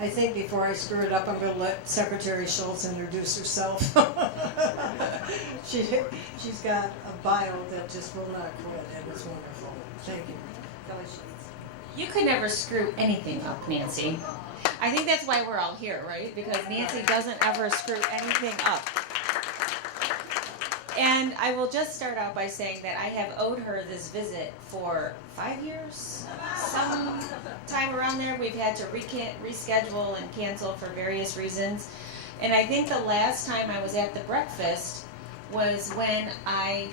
I think before I screw it up, I'm going to let Secretary Schultz introduce herself. She's got a bio that just will not quit, and it's wonderful. Thank you. Kelly Schultz. You could never screw anything up, Nancy. I think that's why we're all here, right? Because Nancy doesn't ever screw anything up. And I will just start out by saying that I have owed her this visit for 5 years. Some time around there, we've had to reschedule and cancel for various reasons. And I think the last time I was at the breakfast was when I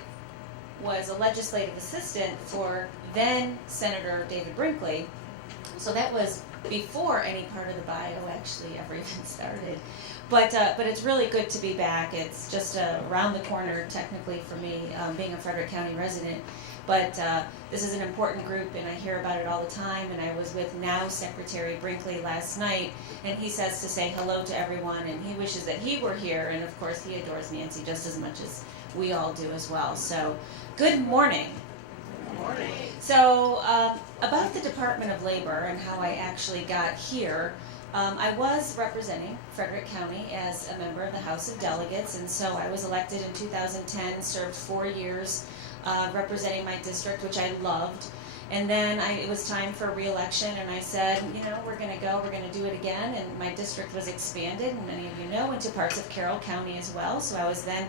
was a legislative assistant for then Senator David Brinkley. So that was before any part of the bio actually ever even started. But it's really good to be back. It's just around the corner, technically, for me, being a Frederick County resident. But this is an important group, and I hear about it all the time. And I was with now Secretary Brinkley last night, and he says to say hello to everyone, and he wishes that he were here. And, of course, he adores Nancy just as much as we all do as well. So, good morning. Good morning. So, about the Department of Labor and how I actually got here, I was representing Frederick County as a member of the House of Delegates, and so I was elected in 2010, served 4 years representing my district, which I loved. And then it was time for re-election, and I said, we're going to do it again. And my district was expanded, and many of you know, into parts of Carroll County as well. So I was then,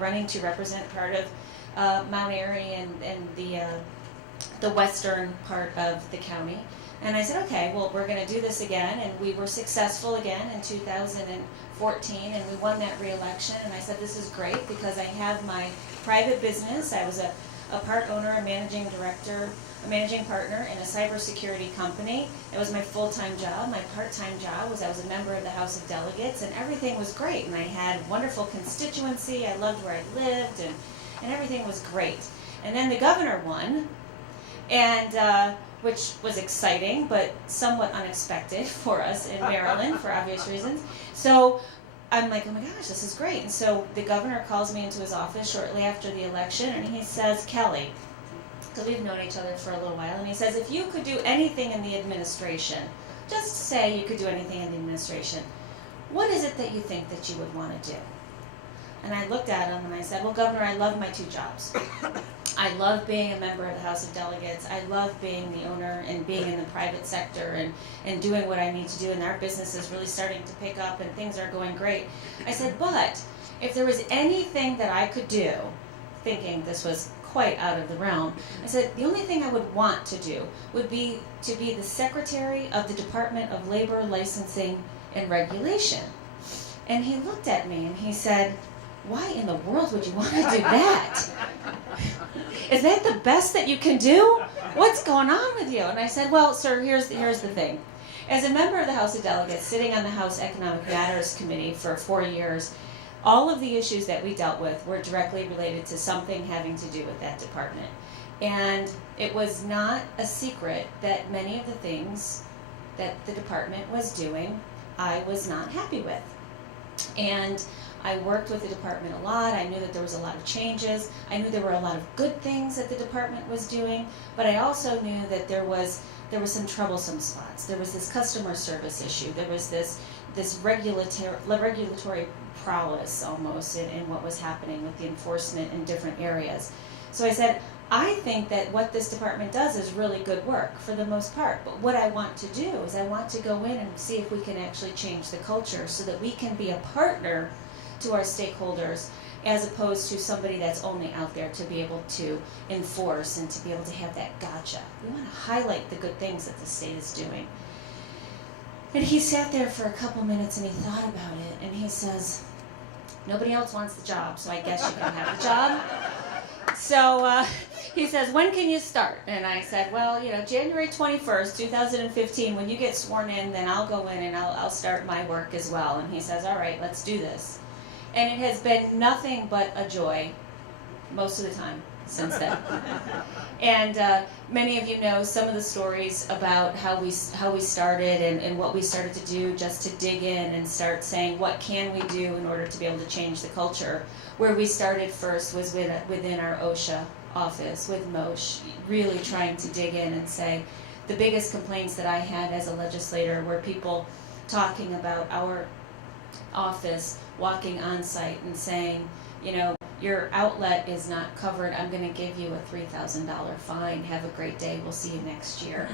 running to represent part of Mount Airy and the western part of the county. And I said, okay, well, we're going to do this again. And we were successful again in 2014, and we won that re-election. And I said, this is great because I have my private business. I was a part owner, a managing director, a managing partner in a cybersecurity company. It was my full-time job. My part-time job was I was a member of the House of Delegates, and everything was great. And I had wonderful constituency. I loved where I lived, and everything was great. And then the governor won, and which was exciting, but somewhat unexpected for us in Maryland for obvious reasons. So I'm like, oh my gosh, this is great. And so the governor calls me into his office shortly after the election, and he says, Kelly, because we've known each other for a little while, and he says, if you could do anything in the administration, just say you could do anything in the administration, what is it that you think that you would want to do? And I looked at him and I said, well, Governor, I love my 2 jobs. I love being a member of the House of Delegates. I love being the owner and being in the private sector and doing what I need to do. And our business is really starting to pick up and things are going great. I said, but if there was anything that I could do, thinking this was quite out of the realm, I said, the only thing I would want to do would be to be the Secretary of the Department of Labor, Licensing, and Regulation. And he looked at me and he said, why in the world would you want to do that? Is that the best that you can do? What's going on with you? And I said, well, sir, here's the thing. As a member of the House of Delegates, sitting on the House Economic Matters Committee for 4 years, all of the issues that we dealt with were directly related to something having to do with that department. And it was not a secret that many of the things that the department was doing, I was not happy with. And I worked with the department a lot. I knew that there was a lot of changes. I knew there were a lot of good things that the department was doing, but I also knew that there was some troublesome spots. There was this customer service issue. There was this regulatory prowess almost in what was happening with the enforcement in different areas. So I said, I think that what this department does is really good work for the most part. But what I want to do is I want to go in and see if we can actually change the culture so that we can be a partner to our stakeholders as opposed to somebody that's only out there to be able to enforce and to be able to have that gotcha. We want to highlight the good things that the state is doing. And he sat there for a couple minutes and he thought about it and he says, nobody else wants the job, so I guess you can have the job. So he says, when can you start? And I said, well, January 21st, 2015, when you get sworn in, then I'll go in and I'll start my work as well. And he says, all right, let's do this. And it has been nothing but a joy most of the time since then. And many of you know some of the stories about how we started and what we started to do just to dig in and start saying what can we do in order to be able to change the culture. Where we started first was within our OSHA office with Moshe, really trying to dig in and say the biggest complaints that I had as a legislator were people talking about our office walking on site and saying, you know, your outlet is not covered, I'm going to give you a $3,000 fine, have a great day, we'll see you next year.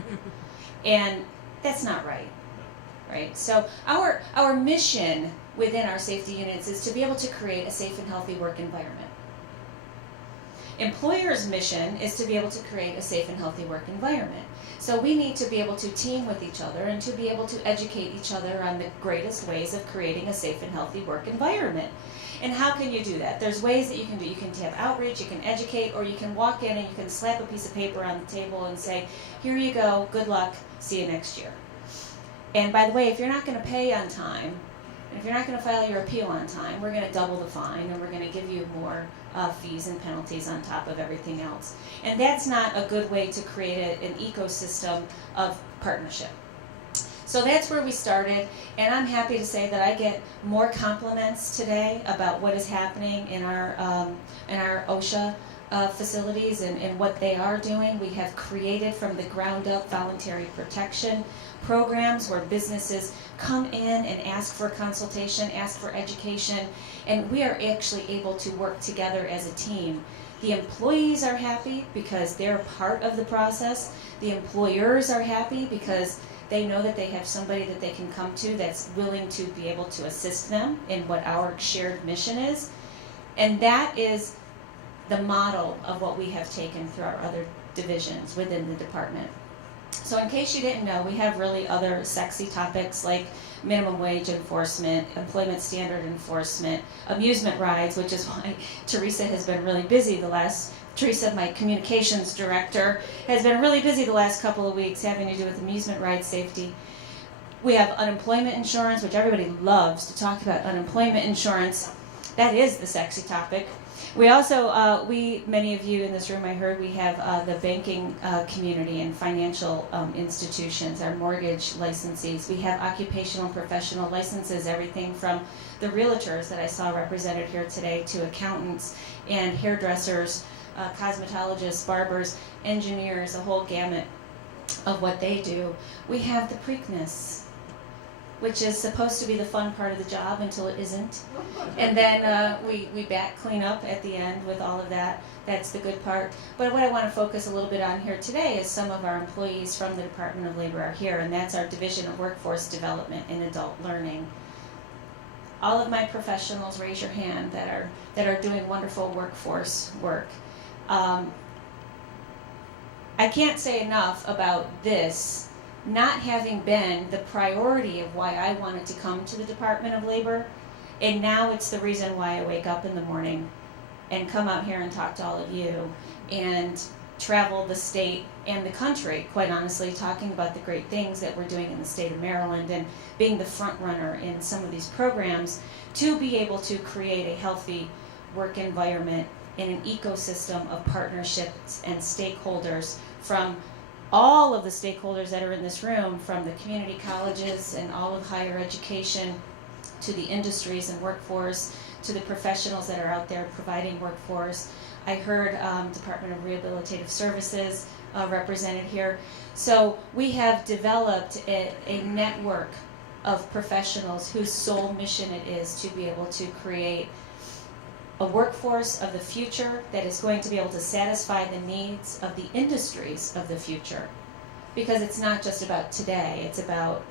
And that's not right, right? So our mission within our safety units is to be able to create a safe and healthy work environment. Employers' mission is to be able to create a safe and healthy work environment. So we need to be able to team with each other and to be able to educate each other on the greatest ways of creating a safe and healthy work environment. And how can you do that? There's ways that you can do. You can have outreach, you can educate, or you can walk in and you can slap a piece of paper on the table and say, here you go, good luck, see you next year. And by the way, if you're not going to pay on time, and if you're not going to file your appeal on time, we're going to double the fine and we're going to give you more fees and penalties on top of everything else. And that's not a good way to create an ecosystem of partnership. So that's where we started, and I'm happy to say that I get more compliments today about what is happening in our OSHA facilities and what they are doing. We have created from the ground up voluntary protection programs where businesses come in and ask for consultation, ask for education, and we are actually able to work together as a team. The employees are happy because they're part of the process. The employers are happy because they know that they have somebody that they can come to that's willing to be able to assist them in what our shared mission is. And that is the model of what we have taken through our other divisions within the department. So in case you didn't know, we have really other sexy topics like minimum wage enforcement, employment standard enforcement, amusement rides, which is why Teresa has been really busy Teresa, my communications director, has been really busy the last couple of weeks having to do with amusement ride safety. We have unemployment insurance, which everybody loves to talk about unemployment insurance. That is the sexy topic. We also, many of you in this room, I heard we have the banking community and financial institutions, our mortgage licensees. We have occupational and professional licenses, everything from the realtors that I saw represented here today to accountants and hairdressers, cosmetologists, barbers, engineers, a whole gamut of what they do. We have the Preakness, which is supposed to be the fun part of the job until it isn't. And then we back clean up at the end with all of that. That's the good part. But what I want to focus a little bit on here today is some of our employees from the Department of Labor are here, and that's our Division of Workforce Development and Adult Learning. All of my professionals, raise your hand, that are doing wonderful workforce work. I can't say enough about this not having been the priority of why I wanted to come to the Department of Labor, and now it's the reason why I wake up in the morning and come out here and talk to all of you and travel the state and the country, quite honestly, talking about the great things that we're doing in the state of Maryland and being the front runner in some of these programs to be able to create a healthy work environment in an ecosystem of partnerships and stakeholders from all of the stakeholders that are in this room, from the community colleges and all of higher education to the industries and workforce to the professionals that are out there providing workforce. I heard Department of Rehabilitative Services represented here. So we have developed a network of professionals whose sole mission it is to be able to create a workforce of the future that is going to be able to satisfy the needs of the industries of the future. Because it's not just about today, it's about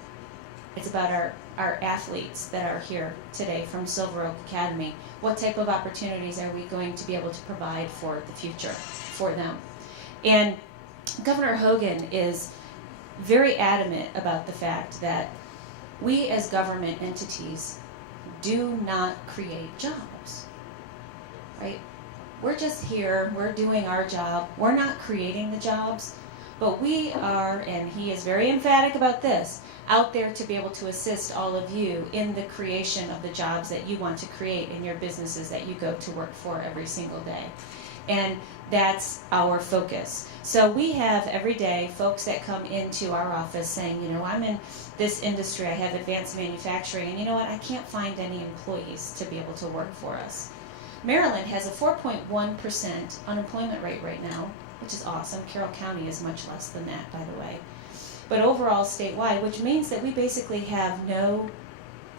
our athletes that are here today from Silver Oak Academy. What type of opportunities are we going to be able to provide for the future for them? And Governor Hogan is very adamant about the fact that we as government entities do not create jobs. Right? We're just here, we're doing our job, we're not creating the jobs, but we are, and he is very emphatic about this, out there to be able to assist all of you in the creation of the jobs that you want to create in your businesses that you go to work for every single day. And that's our focus. So we have every day folks that come into our office saying, you know, I'm in this industry, I have advanced manufacturing, and you know what, I can't find any employees to be able to work for us. Maryland has a 4.1% unemployment rate right now, which is awesome. Carroll County is much less than that, by the way. but overall statewide, which means that we basically have no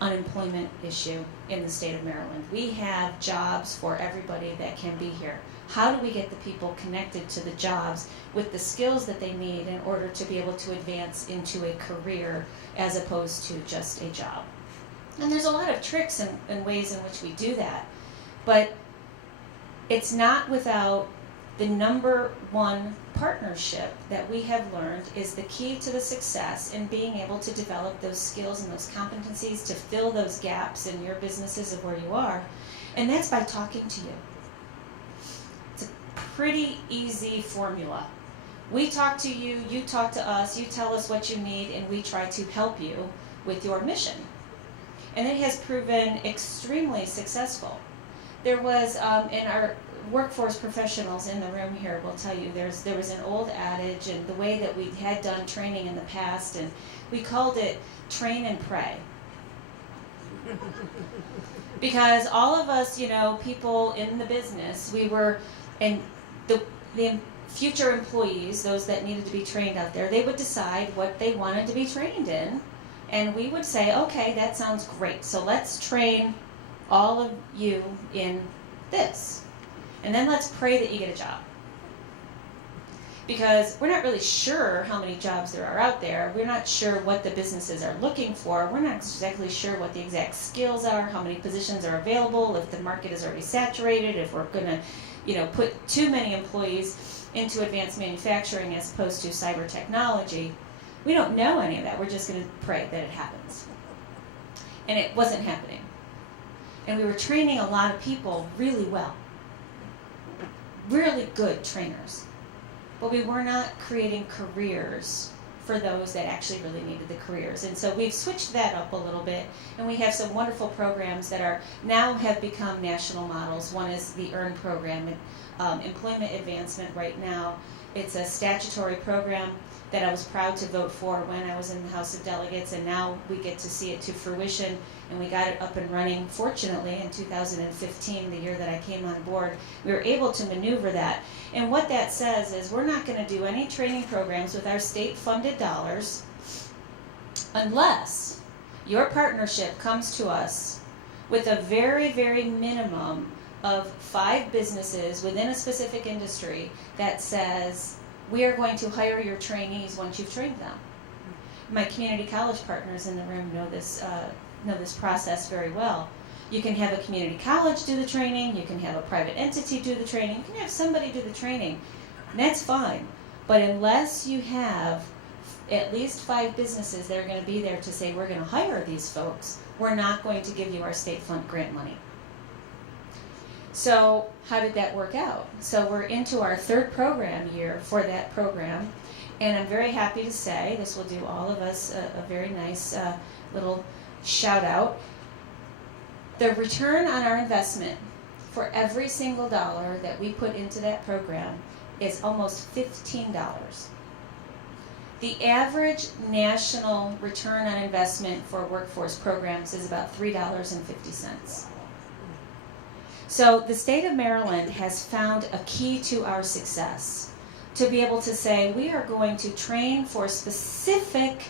unemployment issue in the state of Maryland. We have jobs for everybody that can be here. How do we get the people connected to the jobs with the skills that they need in order to be able to advance into a career as opposed to just a job? And there's a lot of tricks and ways in which we do that, but it's not without the number one partnership that we have learned is the key to the success in being able to develop those skills and those competencies to fill those gaps in your businesses of where you are, and that's by talking to you. It's a pretty easy formula. We talk to you, you talk to us, you tell us what you need, and we try to help you with your mission. And it has proven extremely successful. There was, in our workforce professionals in the room here will tell you there was an old adage, and the way that we had done training in the past, and we called it train and pray. Because all of us, people in the business, we were, and the future employees, those that needed to be trained out there, they would decide what they wanted to be trained in, and we would say, okay, that sounds great, so let's train all of you in this. And then let's pray that you get a job. Because we're not really sure how many jobs there are out there. We're not sure what the businesses are looking for. We're not exactly sure what the exact skills are, how many positions are available, if the market is already saturated, if we're going to, put too many employees into advanced manufacturing as opposed to cyber technology. We don't know any of that. We're just going to pray that it happens. And it wasn't happening. And we were training a lot of people really well. Really good trainers, but we were not creating careers for those that actually really needed the careers. And so we've switched that up a little bit, and we have some wonderful programs that are now have become national models. One is the EARN program, Employment Advancement right now. It's a statutory program that I was proud to vote for when I was in the House of Delegates, and now we get to see it to fruition, and we got it up and running, fortunately, in 2015, the year that I came on board. We were able to maneuver that, and what that says is we're not going to do any training programs with our state-funded dollars unless your partnership comes to us with a very, very minimum of 5 businesses within a specific industry that says, we are going to hire your trainees once you've trained them. My community college partners in the room know this process very well. You can have a community college do the training, you can have a private entity do the training, you can have somebody do the training, and that's fine. But unless you have at least 5 businesses that are going to be there to say, we're going to hire these folks, we're not going to give you our state fund grant money. So how did that work out? So we're into our 3rd program year for that program, and I'm very happy to say, this will do all of us a very nice little shout out. The return on our investment for every single dollar that we put into that program is almost $15. The average national return on investment for workforce programs is about $3.50. So the state of Maryland has found a key to our success to be able to say we are going to train for specific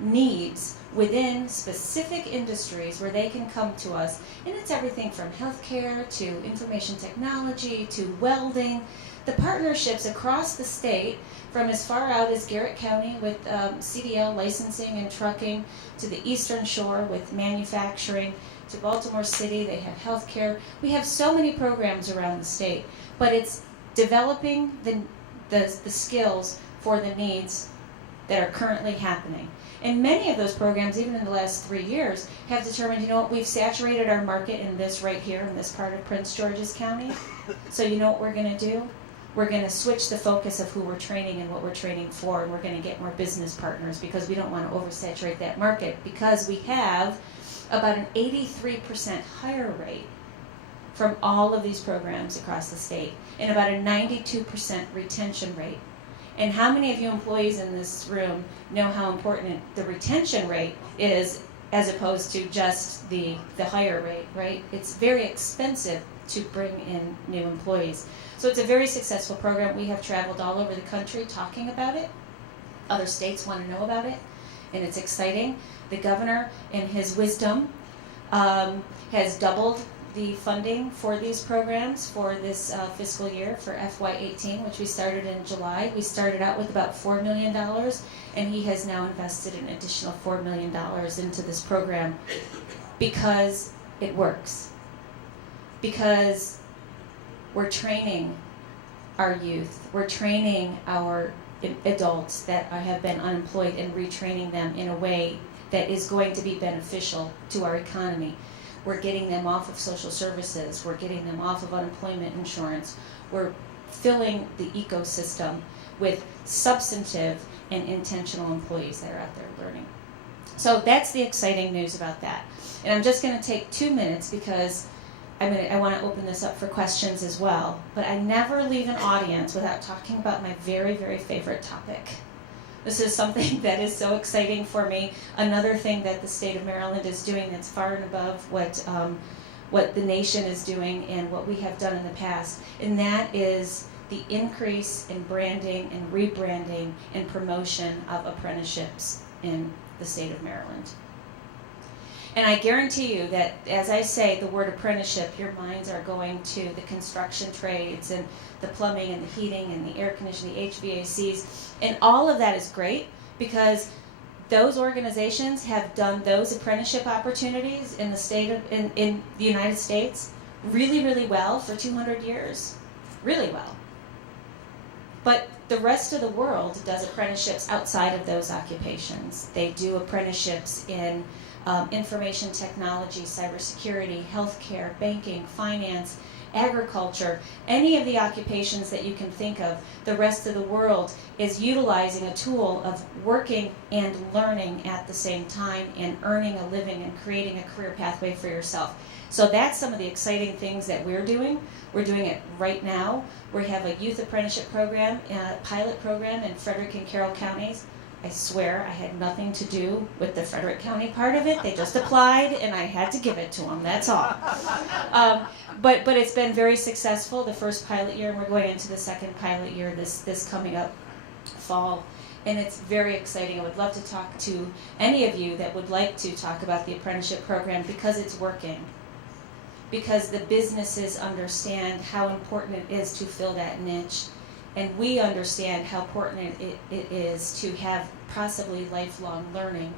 needs within specific industries where they can come to us. And it's everything from healthcare to information technology to welding. The partnerships across the state, from as far out as Garrett County with CDL licensing and trucking, to the Eastern Shore with manufacturing, to Baltimore City, they have healthcare. We have so many programs around the state, but it's developing the skills for the needs that are currently happening. And many of those programs, even in the last 3 years, have determined, we've saturated our market in this right here in this part of Prince George's County. So you know what we're going to do? We're going to switch the focus of who we're training and what we're training for, and we're going to get more business partners because we don't want to oversaturate that market, because we have about an 83% hire rate from all of these programs across the state, and about a 92% retention rate. And how many of you employees in this room know how important the retention rate is as opposed to just the hire rate, right? It's very expensive to bring in new employees. So it's a very successful program. We have traveled all over the country talking about it. Other states want to know about it, and it's exciting. The governor, in his wisdom, has doubled the funding for these programs for this fiscal year for FY18, which we started in July. We started out with about $4 million, and he has now invested an additional $4 million into this program because it works. Because we're training our youth, we're training our adults that have been unemployed and retraining them in a way that is going to be beneficial to our economy. We're getting them off of social services, we're getting them off of unemployment insurance, we're filling the ecosystem with substantive and intentional employees that are out there learning. So that's the exciting news about that. And I'm just going to take 2 minutes because I want to open this up for questions as well. But I never leave an audience without talking about my very, very favorite topic. This is something that is so exciting for me. Another thing that the state of Maryland is doing that's far and above what the nation is doing and what we have done in the past, and that is the increase in branding and rebranding and promotion of apprenticeships in the state of Maryland. And I guarantee you that as I say the word apprenticeship, your minds are going to the construction trades and the plumbing and the heating and the air conditioning, the HVACs, and all of that is great because those organizations have done those apprenticeship opportunities in the state of, in the United States really, really well for 200 years. Really well. But the rest of the world does apprenticeships outside of those occupations. They do apprenticeships in information technology, cybersecurity, healthcare, banking, finance, agriculture, any of the occupations that you can think of. The rest of the world is utilizing a tool of working and learning at the same time and earning a living and creating a career pathway for yourself. So that's some of the exciting things that we're doing. We're doing it right now. We have a youth apprenticeship program, a pilot program in Frederick and Carroll counties. I swear I had nothing to do with the Frederick County part of it. They just applied and I had to give it to them, that's all. But it's been very successful, the first pilot year, and we're going into the second pilot year this coming up fall. And it's very exciting. I would love to talk to any of you that would like to talk about the apprenticeship program because it's working. Because the businesses understand how important it is to fill that niche. And we understand how important it is to have possibly lifelong learning,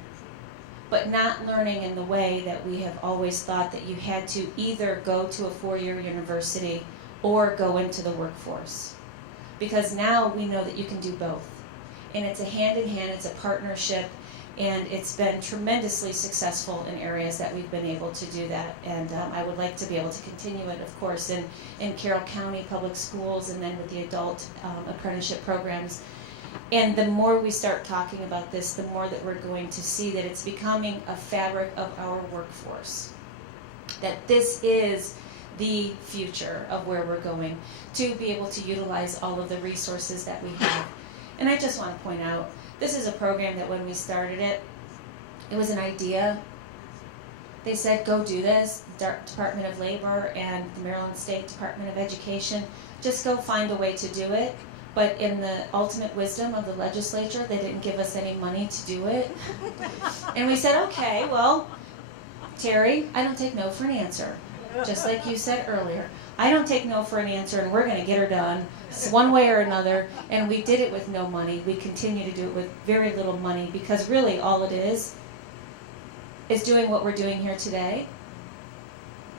but not learning in the way that we have always thought that you had to either go to a 4-year university or go into the workforce. Because now we know that you can do both. And it's a hand-in-hand, it's a partnership, and it's been tremendously successful in areas that we've been able to do that. And I would like to be able to continue it, of course, in Carroll County Public Schools and then with the adult apprenticeship programs. And the more we start talking about this, the more that we're going to see that it's becoming a fabric of our workforce. That this is the future of where we're going, to be able to utilize all of the resources that we have. And I just want to point out, this is a program that when we started it, it was an idea. They said, go do this, Department of Labor and the Maryland State Department of Education, just go find a way to do it. But in the ultimate wisdom of the legislature, they didn't give us any money to do it. And we said, okay, well, Terry, I don't take no for an answer. Just like you said earlier. I don't take no for an answer, and we're going to get her done one way or another. And we did it with no money. We continue to do it with very little money because really all it is doing what we're doing here today.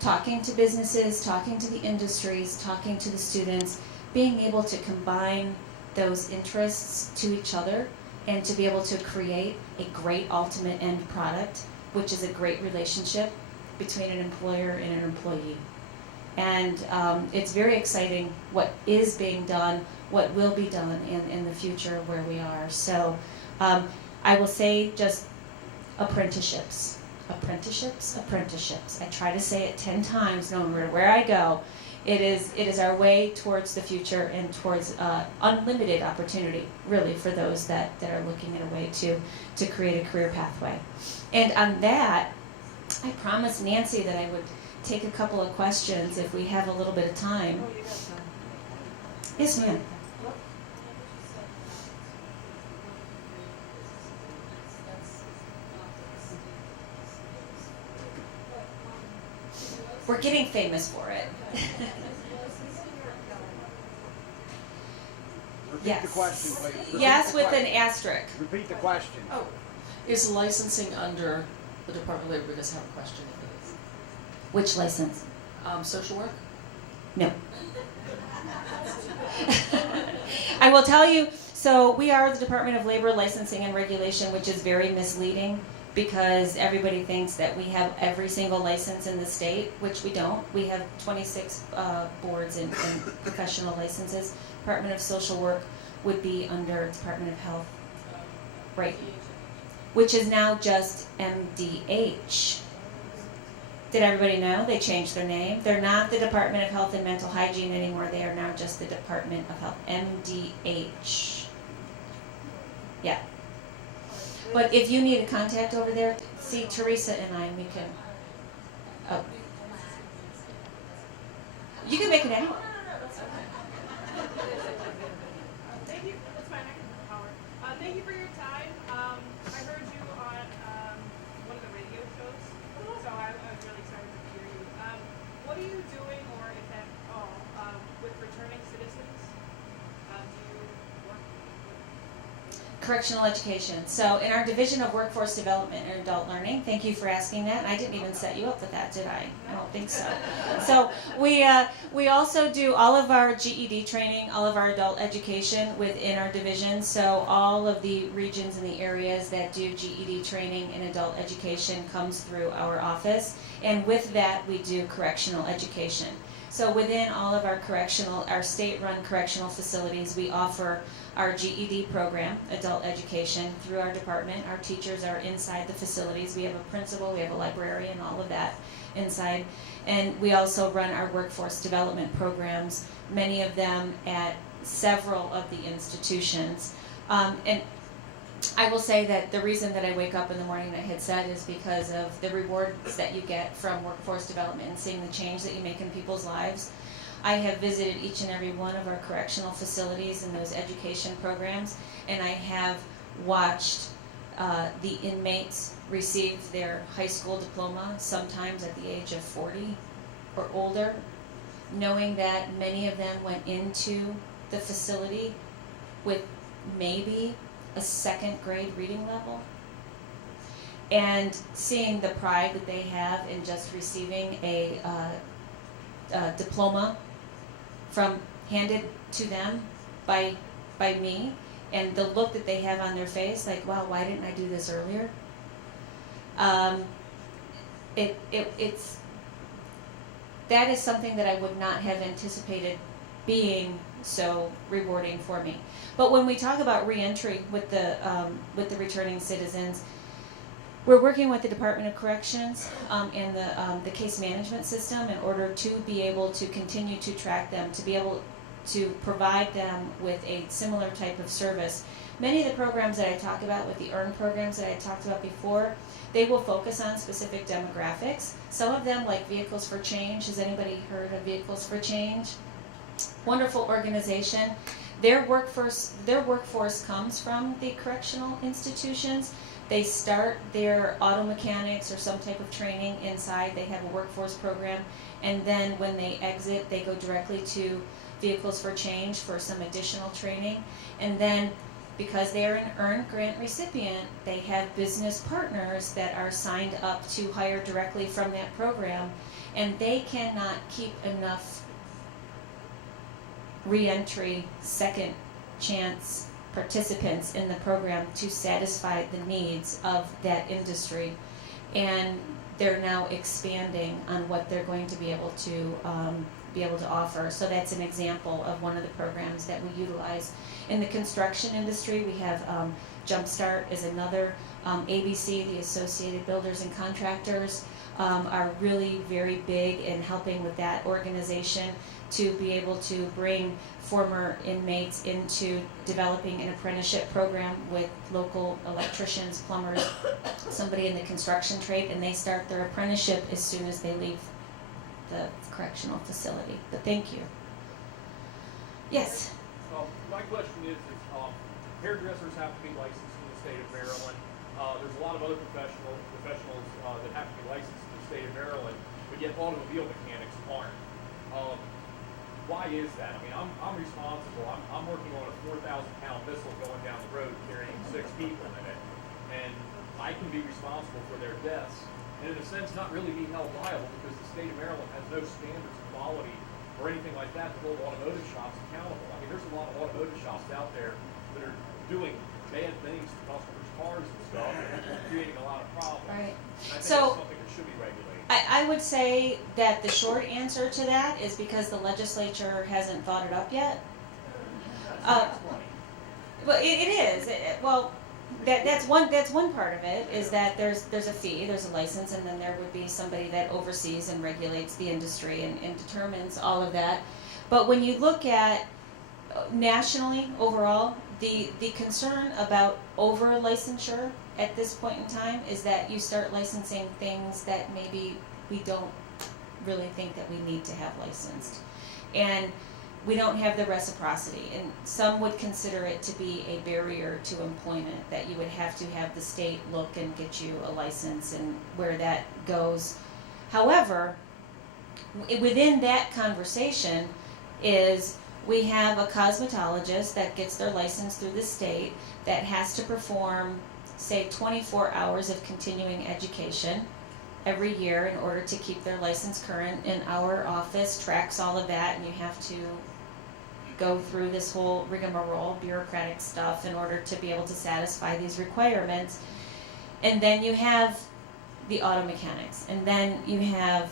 Talking to businesses, talking to the industries, talking to the students, being able to combine those interests to each other and to be able to create a great ultimate end product, which is a great relationship between an employer and an employee. And it's very exciting what is being done, what will be done in the future of where we are. So I will say just apprenticeships. Apprenticeships, apprenticeships. I try to say it 10 times no matter where I go. It is our way towards the future and towards unlimited opportunity, really, for those that are looking at a way to create a career pathway. And on that, I promised Nancy that I would take a couple of questions if we have a little bit of time. Oh, you got time. Yes, ma'am. We're getting famous for it. Repeat the question, please. Repeat Yes, the with question. an asterisk. Repeat the question. Oh, is licensing under the Department of Labor? Because I have a question if it Which license? is. Social work? No. I will tell you, so we are the Department of Labor Licensing and Regulation, which is very misleading because everybody thinks that we have every single license in the state, which we don't. We have 26 boards and professional licenses. Department of Social Work would be under Department of Health, right? Which is now just MDH. Did everybody know? They changed their name. They're not the Department of Health and Mental Hygiene anymore. They are now just the Department of Health, MDH. Yeah. But if you need a contact over there, see Teresa and I, and we can. Oh. You can make it anyone. Thank you. That's fine. I can power. Thank you for your time. I heard you on one of the radio shows, so I was really excited to hear you. What are you doing, or if at all, with returning citizens? Do you work with? Correctional education. So in our Division of Workforce Development and Adult Learning, thank you for asking that. I didn't even set you up with that, did I? I don't think so. So we also do all of our GED training, all of our adult education within our division. So all of the regions and the areas that do GED training and adult education comes through our office. And with that, we do correctional education. So within all of our state-run correctional facilities, we offer our GED program, adult education, through our department. Our teachers are inside the facilities. We have a principal, we have a librarian, all of that inside. And we also run our workforce development programs, many of them at several of the institutions. And I will say that the reason that I wake up in the morning, I had said, is because of the rewards that you get from workforce development and seeing the change that you make in people's lives. I have visited each and every one of our correctional facilities and those education programs, and I have watched the inmates receive their high school diploma, sometimes at the age of 40 or older, knowing that many of them went into the facility with maybe a second grade reading level, and seeing the pride that they have in just receiving a diploma handed to them by me, and the look that they have on their face, like, wow, why didn't I do this earlier? That is something that I would not have anticipated being so rewarding for me. But when we talk about reentry with the returning citizens, we're working with the Department of Corrections and the case management system in order to be able to continue to track them, to be able to provide them with a similar type of service. Many of the programs that I talk about, with the EARN programs that I talked about before, they will focus on specific demographics. Some of them, like Vehicles for Change. Has anybody heard of Vehicles for Change? Wonderful organization. Their workforce comes from the correctional institutions. They start their auto mechanics or some type of training inside. They have a workforce program, and then when they exit, they go directly to Vehicles for Change for some additional training. And then, because they're an EARN grant recipient, they have business partners that are signed up to hire directly from that program, and they cannot keep enough reentry, second chance participants in the program to satisfy the needs of that industry. And they're now expanding on what they're going to be able to offer. So that's an example of one of the programs that we utilize. In the construction industry, we have Jumpstart is another. ABC, the Associated Builders and Contractors, are really very big in helping with that organization to be able to bring former inmates into developing an apprenticeship program with local electricians, plumbers, somebody in the construction trade, and they start their apprenticeship as soon as they leave the correctional facility. But thank you. Yes? My question is hairdressers have to be licensed in the state of Maryland. There's a lot of other professionals that have to be licensed in the state of Maryland, but yet and automobile mechanics aren't. Why is that? I mean, I'm responsible. I'm working on a 4,000-pound missile going down the road carrying 6 people in it, and I can be responsible for their deaths, and in a sense not really be held liable because the state of Maryland has no standards of quality or anything like that to hold automotive shops accountable. I mean, there's a lot of automotive shops out there that are doing bad things to customers' cars and stuff, and creating a lot of problems. Right. And I think So- that's something that should be regulated. I would say that the short answer to that is because the legislature hasn't thought it up yet. Well, it is. Well, that's one part of it is that there's a fee, there's a license, and then there would be somebody that oversees and regulates the industry and determines all of that. But when you look at nationally overall, the concern about over licensure at this point in time is that you start licensing things that maybe we don't really think that we need to have licensed. And we don't have the reciprocity, and some would consider it to be a barrier to employment, that you would have to have the state look and get you a license and where that goes. However, within that conversation is we have a cosmetologist that gets their license through the state that has to perform, say, 24 hours of continuing education every year in order to keep their license current, and our office tracks all of that, and you have to go through this whole rigmarole, bureaucratic stuff, in order to be able to satisfy these requirements. And then you have the auto mechanics, and then you have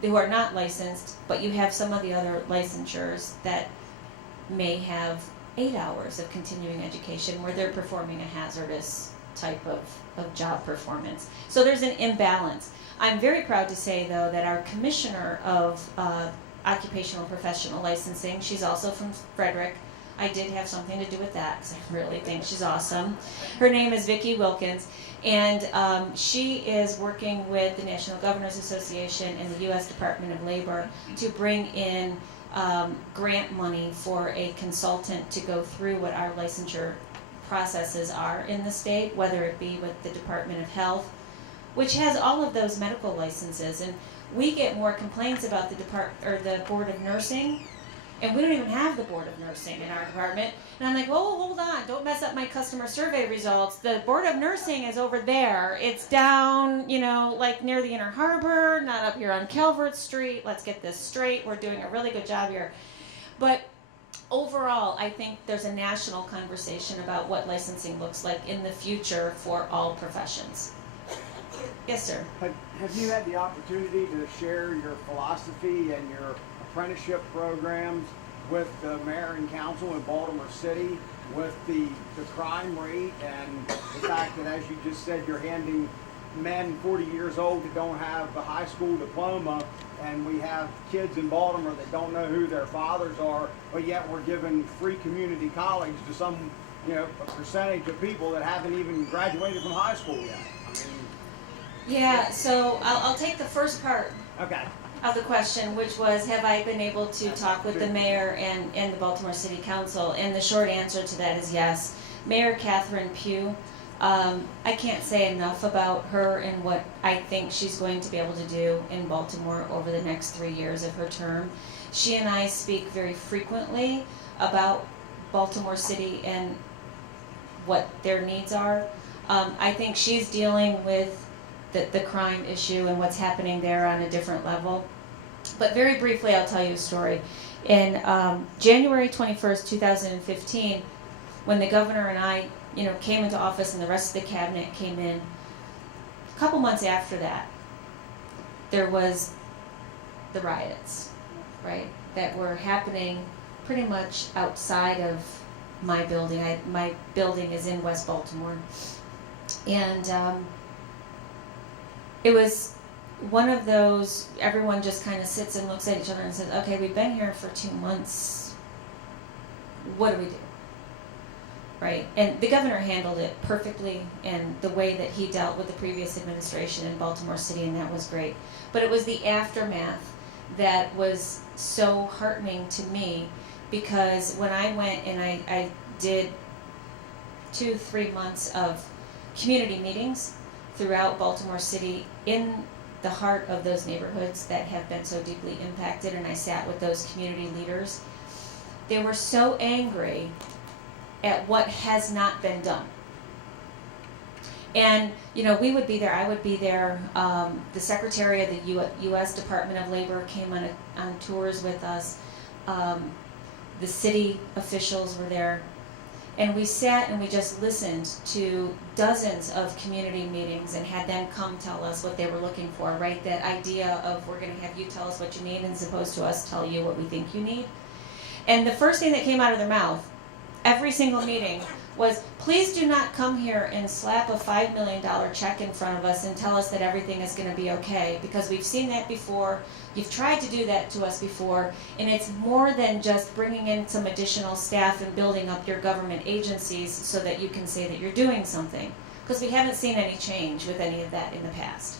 who are not licensed, but you have some of the other licensures that may have 8 hours of continuing education where they're performing a hazardous type of job performance. So there's an imbalance. I'm very proud to say, though, that our commissioner of occupational professional licensing, she's also from Frederick. I did have something to do with that because I really think she's awesome. Her name is Vicki Wilkins, and she is working with the National Governors Association and the U.S. Department of Labor to bring in grant money for a consultant to go through what our licensure processes are in the state, whether it be with the Department of Health, which has all of those medical licenses. And we get more complaints about the Board of Nursing, and we don't even have the Board of Nursing in our department. And I'm like, whoa, hold on, don't mess up my customer survey results. The Board of Nursing is over there. It's down, like near the Inner Harbor, not up here on Calvert Street. Let's get this straight. We're doing a really good job here. But overall, I think there's a national conversation about what licensing looks like in the future for all professions. Yes, sir. Have you had the opportunity to share your philosophy and your apprenticeship programs with the mayor and council in Baltimore City, with the crime rate and the fact that, as you just said, you're handing men 40 years old that don't have a high school diploma, and we have kids in Baltimore that don't know who their fathers are, but yet we're giving free community college to some, a percentage of people that haven't even graduated from high school yet. Yeah, so I'll take the first part Okay. of the question, which was, have I been able to talk with the mayor and the Baltimore City Council? And the short answer to that is yes. Mayor Catherine Pugh, I can't say enough about her and what I think she's going to be able to do in Baltimore over the next 3 years of her term. She and I speak very frequently about Baltimore City and what their needs are. I think she's dealing with the crime issue and what's happening there on a different level. But very briefly, I'll tell you a story. In January 21st, 2015, when the governor and I, came into office and the rest of the cabinet came in, a couple months after that, there was the riots, right, that were happening pretty much outside of my building. My building is in West Baltimore. And it was one of those, everyone just kind of sits and looks at each other and says, okay, we've been here for 2 months. What do we do? Right? And the governor handled it perfectly, and the way that he dealt with the previous administration in Baltimore City, and that was great. But it was the aftermath that was so heartening to me, because when I went and I did 2-3 months of community meetings throughout Baltimore City in the heart of those neighborhoods that have been so deeply impacted, and I sat with those community leaders. They were so angry at what has not been done. And, we would be there, I would be there, the Secretary of the U.S. Department of Labor came on tours with us, the city officials were there, and we sat and we just listened to dozens of community meetings and had them come tell us what they were looking for, right? That idea of we're going to have you tell us what you need as opposed to us tell you what we think you need. And the first thing that came out of their mouth, every single meeting, was please do not come here and slap a $5 million check in front of us and tell us that everything is going to be okay, because we've seen that before. You've tried to do that to us before, and it's more than just bringing in some additional staff and building up your government agencies so that you can say that you're doing something, because we haven't seen any change with any of that in the past.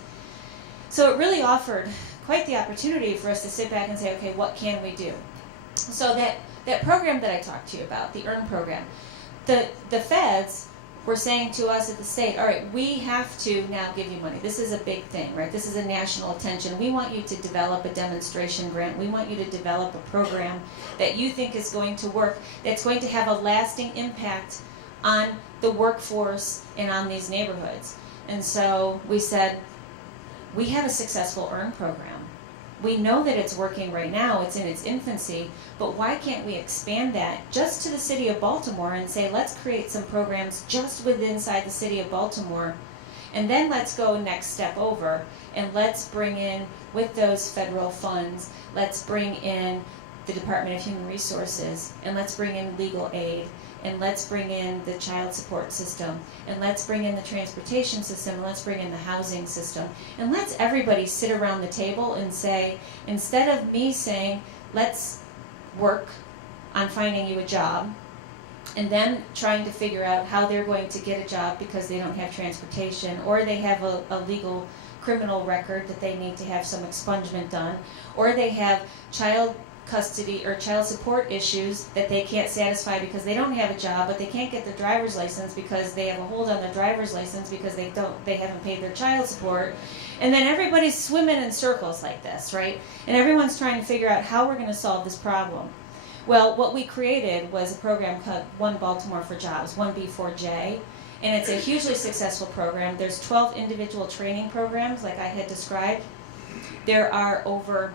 So it really offered quite the opportunity for us to sit back and say, okay, what can we do? So that program that I talked to you about, the EARN program, the feds were saying to us at the state, all right, we have to now give you money. This is a big thing, right? This is a national attention. We want you to develop a demonstration grant. We want you to develop a program that you think is going to work, that's going to have a lasting impact on the workforce and on these neighborhoods. And so we said, we have a successful EARN program. We know that it's working right now, it's in its infancy, but why can't we expand that just to the city of Baltimore and say, let's create some programs just inside the city of Baltimore, and then let's go next step over, and let's bring in, with those federal funds, let's bring in the Department of Human Resources, and let's bring in legal aid, and let's bring in the child support system, and let's bring in the transportation system, and let's bring in the housing system, and let's everybody sit around the table and say, instead of me saying, let's work on finding you a job, and then trying to figure out how they're going to get a job because they don't have transportation, or they have a legal criminal record that they need to have some expungement done, or they have child custody or child support issues that they can't satisfy because they don't have a job, but they can't get their driver's license because they have a hold on their driver's license because they haven't paid their child support. And then everybody's swimming in circles like this, right? And everyone's trying to figure out how we're going to solve this problem. Well, what we created was a program called One Baltimore for Jobs, 1B4J, and it's a hugely successful program. There's 12 individual training programs like I had described. There are over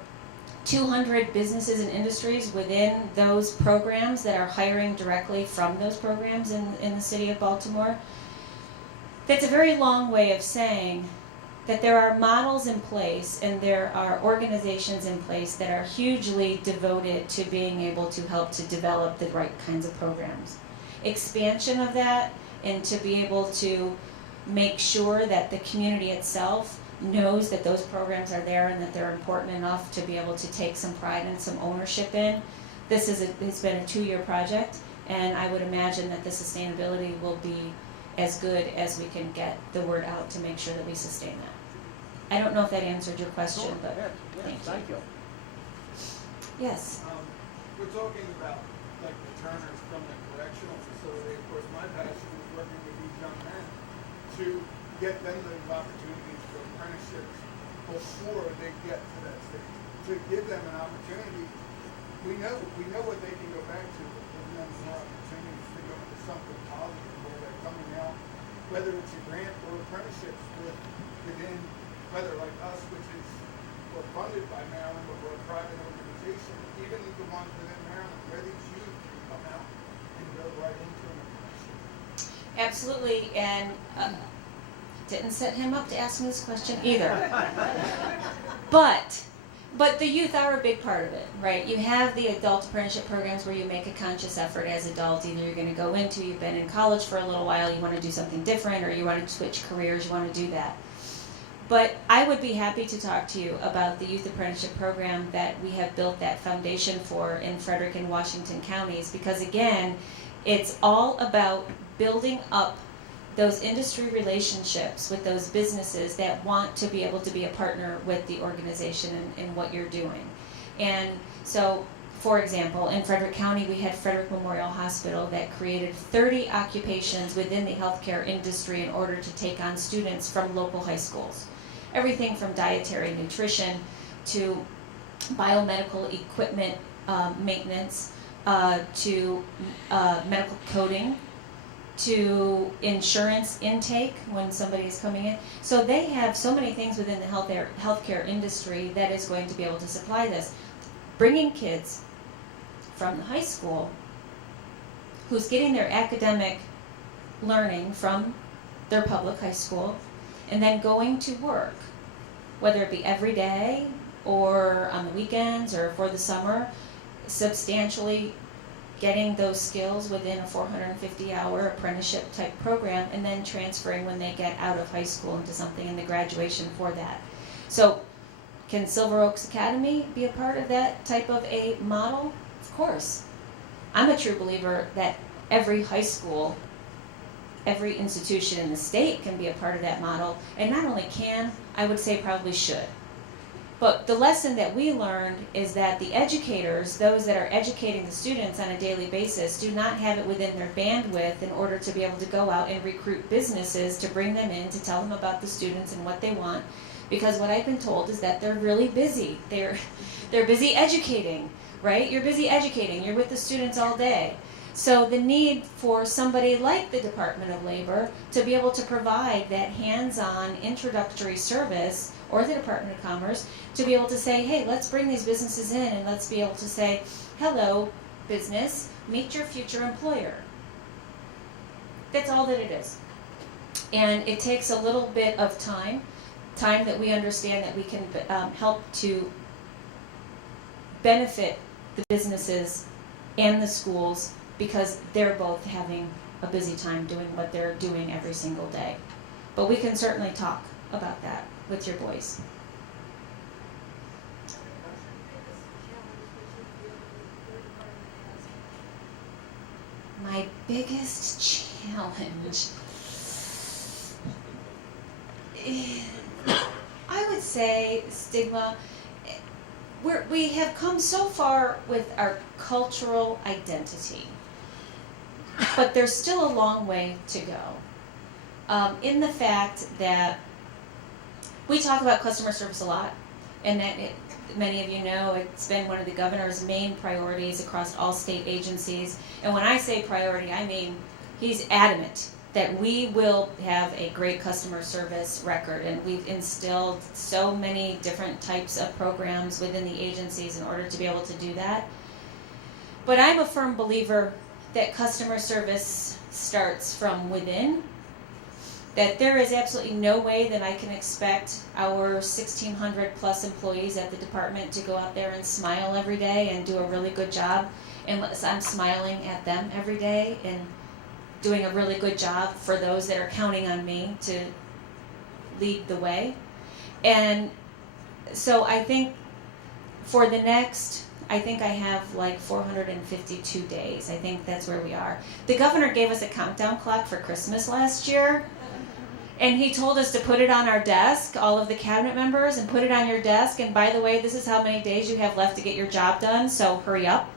200 businesses and industries within those programs that are hiring directly from those programs in the city of Baltimore. That's a very long way of saying that there are models in place and there are organizations in place that are hugely devoted to being able to help to develop the right kinds of programs. Expansion of that, and to be able to make sure that the community itself knows that those programs are there and that they're important enough to be able to take some pride and some ownership in. This has been a 2-year project, and I would imagine that the sustainability will be as good as we can get the word out to make sure that we sustain that. I don't know if that answered your question, but thank you. Yes. We're talking about like returners from the correctional facility. Of course, my passion is working with these young men to get them those opportunities for apprenticeships before they get to that stage. To give them an opportunity, we know what they can go back to, but giving them more opportunities to go into something positive where they're coming out, whether it's a grant or apprenticeships within, whether like us, which is we're funded by Maryland, but we're a private organization, even the ones within Maryland where these youth can come out and go right into an apprenticeship. Absolutely, and didn't set him up to ask me this question either. But the youth are a big part of it, right? You have the adult apprenticeship programs where you make a conscious effort as adults. Either you're going to go into, you've been in college for a little while, you want to do something different, or you want to switch careers, you want to do that. But I would be happy to talk to you about the youth apprenticeship program that we have built that foundation for in Frederick and Washington counties, because again, it's all about building up those industry relationships with those businesses that want to be able to be a partner with the organization in what you're doing. And so, for example, in Frederick County, we had Frederick Memorial Hospital that created 30 occupations within the healthcare industry in order to take on students from local high schools. everything from dietary nutrition to biomedical equipment maintenance, to medical coding, to insurance intake when somebody is coming in. So they have so many things within the healthcare industry that is going to be able to supply this. Bringing kids from the high school who's getting their academic learning from their public high school and then going to work, whether it be every day or on the weekends or for the summer, substantially getting those skills within a 450-hour apprenticeship type program, and then transferring when they get out of high school into something in the graduation for that. So can Silver Oaks Academy be a part of that type of a model? Of course. I'm a true believer that every high school, every institution in the state can be a part of that model, and not only can, I would say probably should. But the lesson that we learned is that the educators, those that are educating the students on a daily basis, do not have it within their bandwidth in order to be able to go out and recruit businesses to bring them in, to tell them about the students and what they want. Because what I've been told is that they're really busy. They're busy educating, right? You're busy educating. You're with the students all day. So the need for somebody like the Department of Labor to be able to provide that hands-on introductory service, or the Department of Commerce, to be able to say, hey, let's bring these businesses in and let's be able to say, hello, business, meet your future employer. That's all that it is. And it takes a little bit of time that we understand that we can help to benefit the businesses and the schools, because they're both having a busy time doing what they're doing every single day. But we can certainly talk about that with your boys. My biggest challenge, I would say, stigma. We have come so far with our cultural identity, but there's still a long way to go. In the fact that we talk about customer service a lot, and that many of you know it's been one of the governor's main priorities across all state agencies. And when I say priority, I mean he's adamant that we will have a great customer service record, and we've instilled so many different types of programs within the agencies in order to be able to do that. But I'm a firm believer that customer service starts from within, that there is absolutely no way that I can expect our 1,600 plus employees at the department to go out there and smile every day and do a really good job unless I'm smiling at them every day and doing a really good job for those that are counting on me to lead the way. And so I think for the next, I think I have like 452 days. I think that's where we are. The governor gave us a countdown clock for Christmas last year, and he told us to put it on our desk, all of the cabinet members, and put it on your desk. And by the way, this is how many days you have left to get your job done, so hurry up.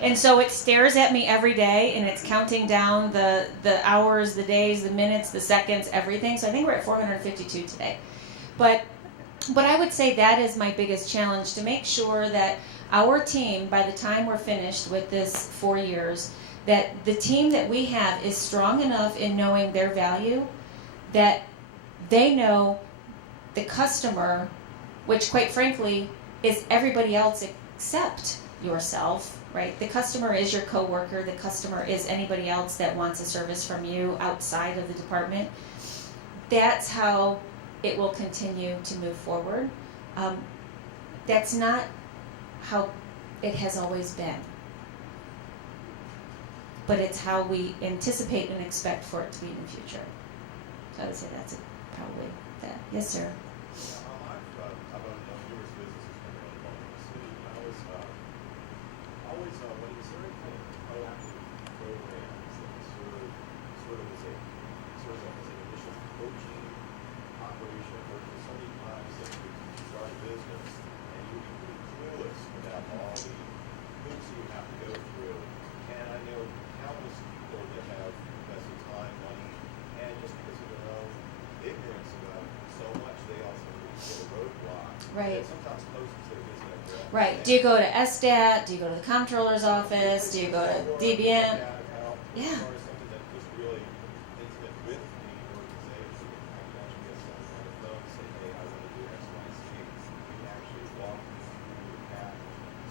And so it stares at me every day, and it's counting down the hours, the days, the minutes, the seconds, everything. So I think we're at 452 today. But I would say that is my biggest challenge, to make sure that our team, by the time we're finished with this 4 years, that the team that we have is strong enough in knowing their value, that they know the customer, which quite frankly is everybody else except yourself, right? The customer is your coworker. The customer is anybody else that wants a service from you outside of the department. That's how it will continue to move forward. That's not how it has always been, but it's how we anticipate and expect for it to be in the future. So I would say that's probably that. Yes, sir. I've owned numerous businesses in Baltimore City. I always when is there anything proactive programs that serve as an initial coaching operation? Because so many times that you start a business and you can be clueless about all the hoops you have to go through. And I know countless people that have invested time, money, and just because of their own ignorance about so much, they also right. Sometimes close to the business. Right. Do you go to SDAT? Do you go to the comptroller's office? Do you go to DBM? Yeah. As far as something that just really intimate with the organization, I can actually get someone on the phone and say, hey, I want to do X, Y, Z. We can actually walk through the path.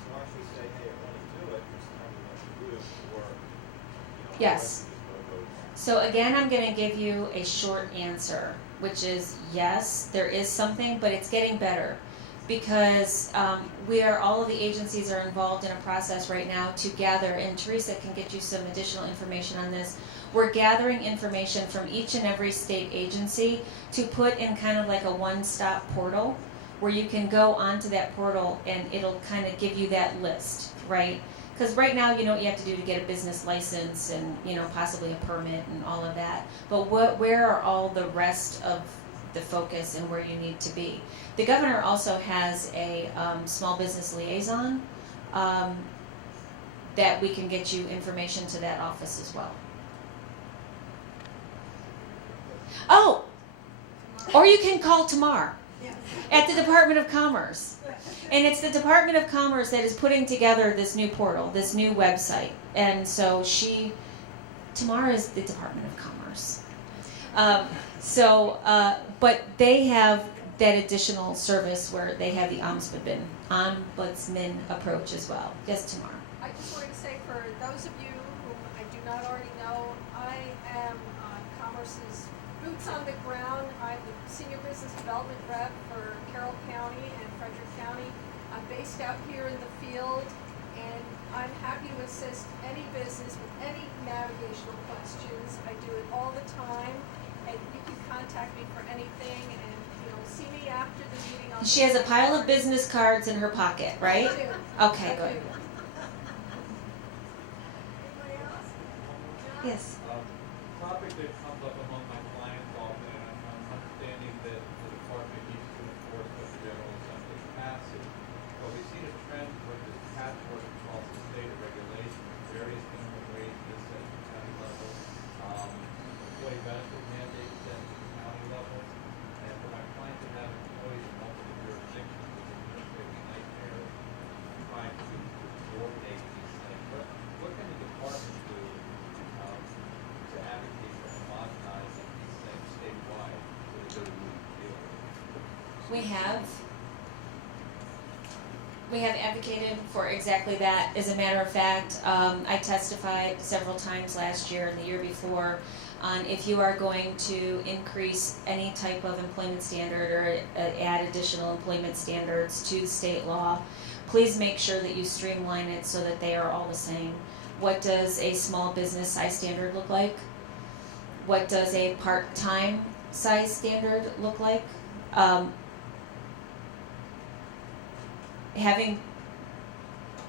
So actually say, hey, I want to do it, just tell me what to do, or, Yes. So again, I'm going to give you a short answer, which is yes, there is something, but it's getting better. Because all of the agencies are involved in a process right now to gather, and Teresa can get you some additional information on this. We're gathering information from each and every state agency to put in kind of like a one-stop portal where you can go onto that portal and it'll kind of give you that list, right? Because right now you know what you have to do to get a business license and possibly a permit and all of that. But where are all the rest of the focus and where you need to be? The governor also has a small business liaison that we can get you information to that office as well. Oh, or you can call Tamar at the Department of Commerce. And it's the Department of Commerce that is putting together this new portal, this new website. And so Tamar is the Department of Commerce. But they have that additional service where they have the ombudsman approach as well. Yes, Tamar. I just wanted to say, for those of you whom I do not already know, I am Commerce's boots on the ground. I'm the Senior Business Development Rep for Carroll County and Frederick County. I'm based out here in the field, and I'm happy to assist any business with any navigational questions. I do it all the time, and you can contact me for anything, and see me after the meeting. She has a pile of business cards in her pocket, right? I do. Okay, good. Anybody else? Yes. Topic that comes up among my clients often, and I'm understanding that the department needs to enforce what the General Assembly passes. But we see a trend where there's patchwork across the state of regulation, various minimum wages at the county level, employee benefit mandates at the county level. And for my clients that have employees in multiple jurisdictions, it's an administrative nightmare trying to coordinate these things. What can the department do to advocate for homogenizing these things statewide so that they're really deal? We have advocated for exactly that. As a matter of fact, I testified several times last year and the year before on if you are going to increase any type of employment standard or add additional employment standards to the state law, please make sure that you streamline it so that they are all the same. What does a small business size standard look like? What does a part-time size standard look like?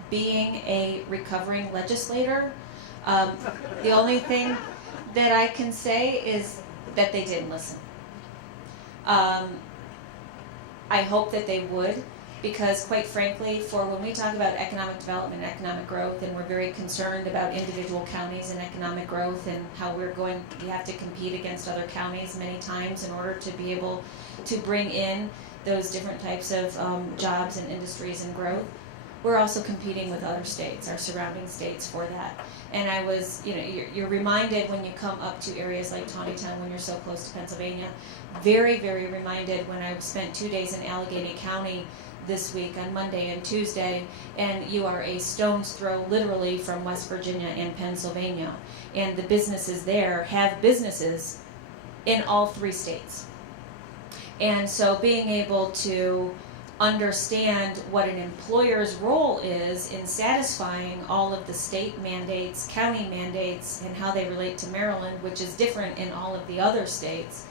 Being a recovering legislator, the only thing that I can say is that they didn't listen. I hope that they would, because quite frankly, for when we talk about economic development and economic growth, and we're very concerned about individual counties and economic growth and how we have to compete against other counties many times in order to be able to bring in those different types of jobs and industries and growth. We're also competing with other states, our surrounding states, for that. And I was, you're reminded when you come up to areas like Taneytown, when you're so close to Pennsylvania, very, very reminded when I spent 2 days in Allegheny County this week on Monday and Tuesday, and you are a stone's throw literally from West Virginia and Pennsylvania. And the businesses there have businesses in all 3 states. And so being able to understand what an employer's role is in satisfying all of the state mandates, county mandates, and how they relate to Maryland, which is different in all of the other states,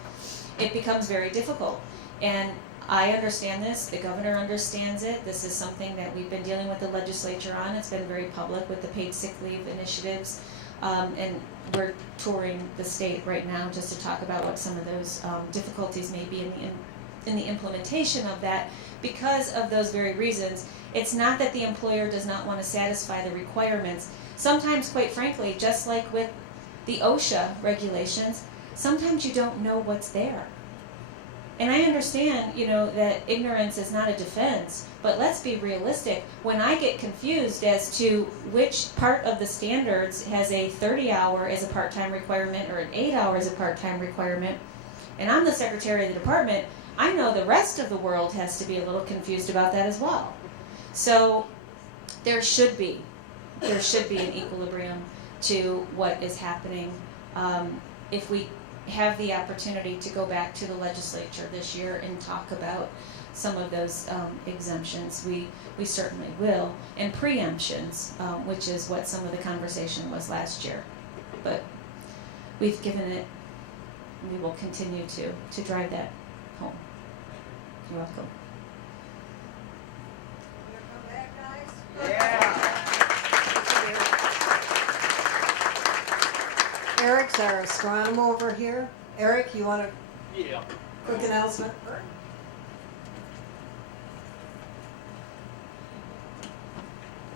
it becomes very difficult. And I understand this, the governor understands it. This is something that we've been dealing with the legislature on. It's been very public with the paid sick leave initiatives. And we're touring the state right now just to talk about what some of those difficulties may be in the implementation of that. Because of those very reasons, it's not that the employer does not want to satisfy the requirements. Sometimes, quite frankly, just like with the OSHA regulations, sometimes you don't know what's there. And I understand, that ignorance is not a defense, but let's be realistic. When I get confused as to which part of the standards has a 30-hour as a part-time requirement or an 8-hour as a part-time requirement, and I'm the secretary of the department, I know the rest of the world has to be a little confused about that as well. So there should be an equilibrium to what is happening. If we have the opportunity to go back to the legislature this year and talk about some of those exemptions, we certainly will, and preemptions, which is what some of the conversation was last year. But we've given it, we will continue to drive that home. You're welcome. Come back, guys. Yeah. Eric's our astronomer over here. Eric, you want a Yeah. quick announcement?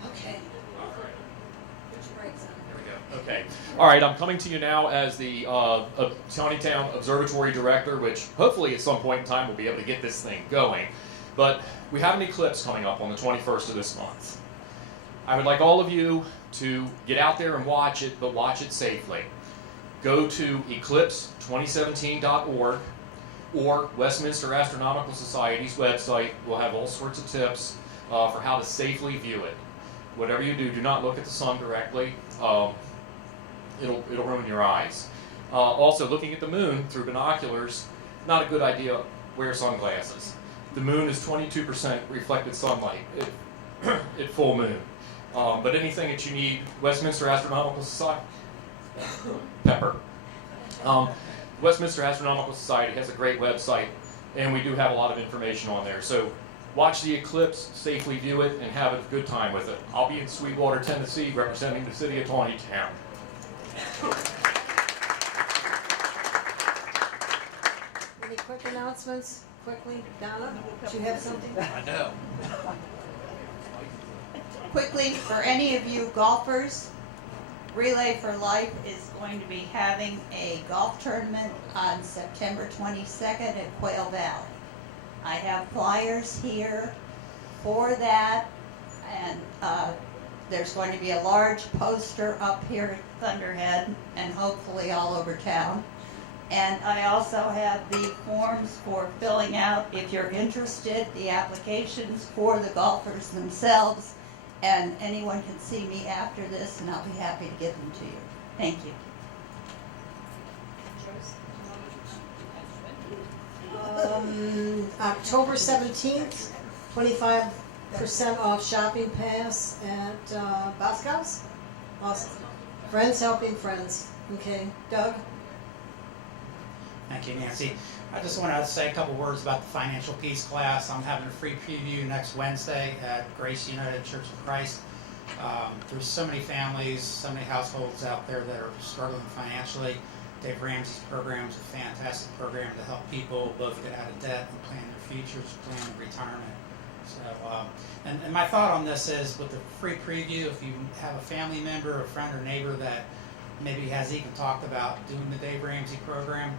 Okay. Okay. All right, I'm coming to you now as the Taneytown Observatory Director, which hopefully at some point in time we'll be able to get this thing going. But we have an eclipse coming up on the 21st of this month. I would like all of you to get out there and watch it, but watch it safely. Go to eclipse2017.org or Westminster Astronomical Society's website. We'll have all sorts of tips for how to safely view it. Whatever you do, do not look at the sun directly. It'll ruin your eyes. Also, looking at the moon through binoculars, not a good idea. Wear sunglasses. The moon is 22% reflected sunlight at full moon. But anything that you need, Westminster Astronomical Society, Pepper. Westminster Astronomical Society has a great website, and we do have a lot of information on there. So watch the eclipse, safely view it, and have a good time with it. I'll be in Sweetwater, Tennessee, representing the city of Taneytown. Any quick announcements? Quickly, Donna, do you have something? I know. Quickly, for any of you golfers, Relay for Life is going to be having a golf tournament on September 22nd at Quail Valley. I have flyers here for that, and there's going to be a large poster up here at Thunderhead and hopefully all over town. And I also have the forms for filling out, if you're interested, the applications for the golfers themselves. And anyone can see me after this, and I'll be happy to give them to you. Thank you. October 17th, 25% off shopping pass at Boscov's. Awesome. Friends helping friends. Okay, Doug? Thank you, Nancy. I just want to say a couple words about the financial peace class. I'm having a free preview next Wednesday at Grace United Church of Christ. There's so many families, so many households out there that are struggling financially. Dave Ramsey's program is a fantastic program to help people both get out of debt and plan their futures, plan retirement. So, and my thought on this is, with the free preview, if you have a family member, a friend or neighbor that maybe has even talked about doing the Dave Ramsey program,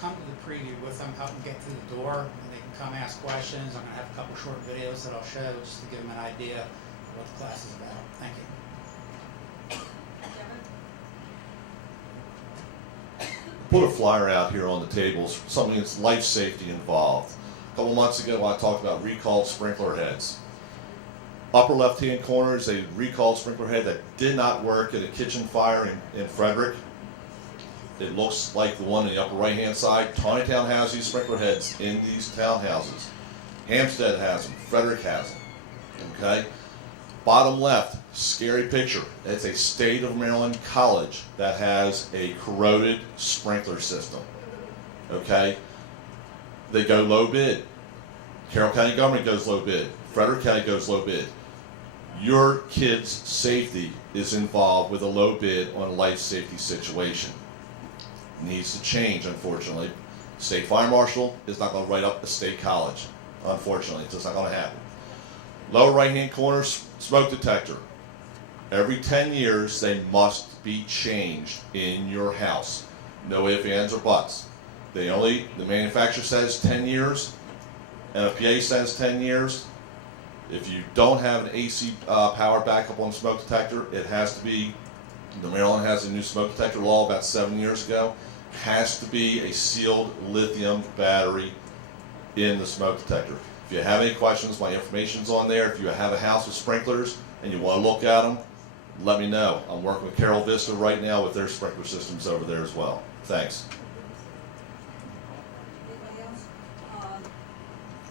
come to the preview with them, help them get through the door, and they can come ask questions. I'm going to have a couple short videos that I'll show just to give them an idea of what the class is about. Thank you. Put a flyer out here on the tables, something that's life safety involved. A couple months ago I talked about recalled sprinkler heads. Upper left hand corner is a recalled sprinkler head that did not work at a kitchen fire in Frederick. It looks like the one in the upper right hand side. Taneytown has these sprinkler heads in these townhouses. Hampstead has them, Frederick has them. Okay? Bottom left, scary picture. It's a State of Maryland college that has a corroded sprinkler system. Okay? They go low bid. Carroll County government goes low bid. Frederick County goes low bid. Your kid's safety is involved with a low bid on a life safety situation. Needs to change, unfortunately. State Fire Marshal is not going to write up a state college. Unfortunately, it's just not going to happen. Lower right-hand corner, smoke detector. Every 10 years, they must be changed in your house. No ifs, ands, or buts. The manufacturer says 10 years, NFPA says 10 years. If you don't have an AC power backup on the smoke detector, it has to be, Maryland has a new smoke detector law about 7 years ago, has to be a sealed lithium battery in the smoke detector. If you have any questions, my information's on there. If you have a house with sprinklers and you want to look at them, let me know. I'm working with Carol Vista right now with their sprinkler systems over there as well. Thanks. Anybody else?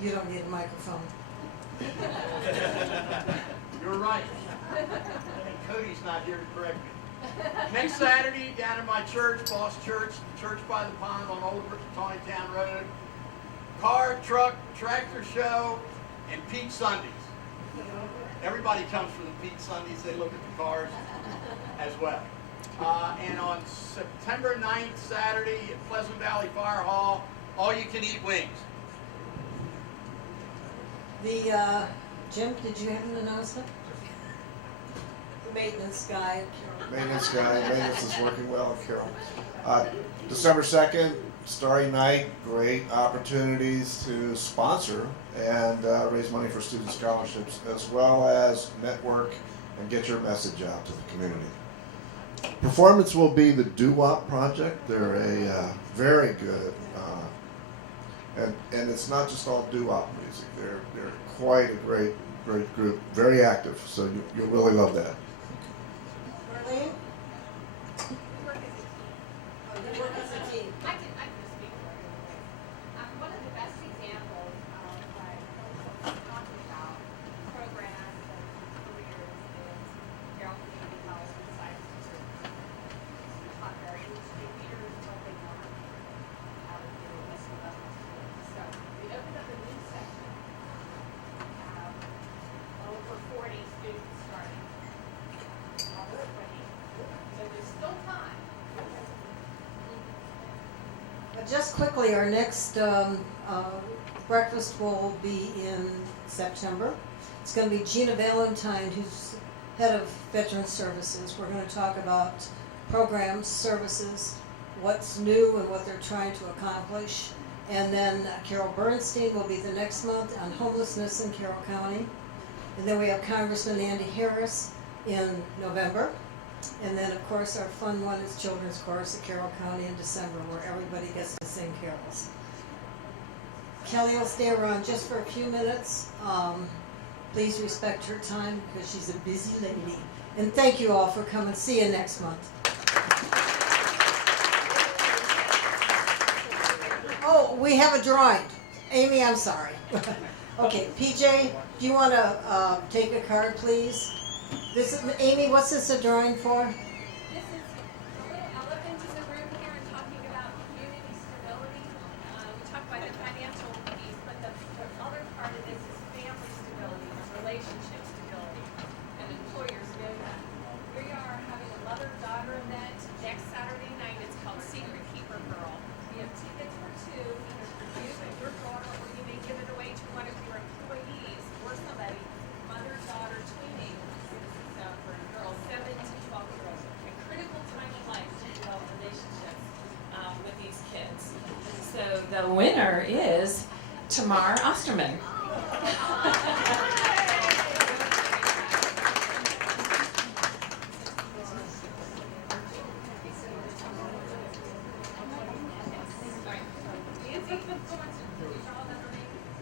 You don't need a microphone. You're right. And Cody's not here to correct me. Next Saturday, down in my church, Boss Church, the Church by the Pond on Old Taneytown Road, car, truck, tractor show, and Pete Sundays. Everybody comes for the Pete Sundays. They look at the cars as well. And on September 9th, Saturday, at Pleasant Valley Fire Hall, all you can eat wings. Jim, did you have an announcement? The maintenance guy. Maintenance is working well, Carol. December 2nd, Starry Night, great opportunities to sponsor and raise money for student scholarships, as well as network and get your message out to the community. Performance will be the Doo-Wop Project. They're a very good, and it's not just all doo-wop music. They're quite a great group, very active, so you'll really love that. Marlene? We work as a team. Oh, you work as a team. I can just speak for everyone. One of the best examples of what I'm talking about, programs and careers, is Carroll Community College and Science Research. We taught their industry leaders what they want out of the university level students. So we opened up a new section. We have over 40 students starting. Almost 20. So there's still time. Just quickly, our next breakfast will be in September. It's going to be Gina Valentine, who's head of Veteran Services. We're going to talk about programs, services, what's new and what they're trying to accomplish. And then Carol Bernstein will be the next month on homelessness in Carroll County. And then we have Congressman Andy Harris in November. And then, of course, our fun one is Children's Chorus at Carroll County in December, where everybody gets to sing carols. Kelly will stay around just for a few minutes. Please respect her time because she's a busy lady. And thank you all for coming. See you next month. Oh, we have a drawing. Amy, I'm sorry. Okay, PJ, do you want to take a card, please? This is Amy. What's this a drawing for? This is a little elephant in the room here and talking about community stability. We talked about the financial piece, but the other part of this is family stability, relationship stability, and employers know that. We are having a mother-daughter event next Saturday night. It's called Secret Keeper Girl. We have tickets for two, either for you and your daughter, or you may give it away to one of your employees or somebody. Mother-daughter twinning. For girls 7 to 12 years old, a critical time in life to develop relationships with these kids. So the winner is Tamar Osterman.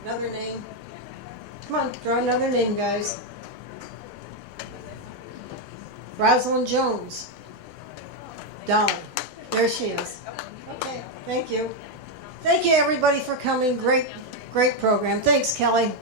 Another name. Come on, draw another name, guys. Rosalind Jones. Dolly. There she is. Okay, thank you. Thank you, everybody, for coming. Great program. Thanks, Kelly.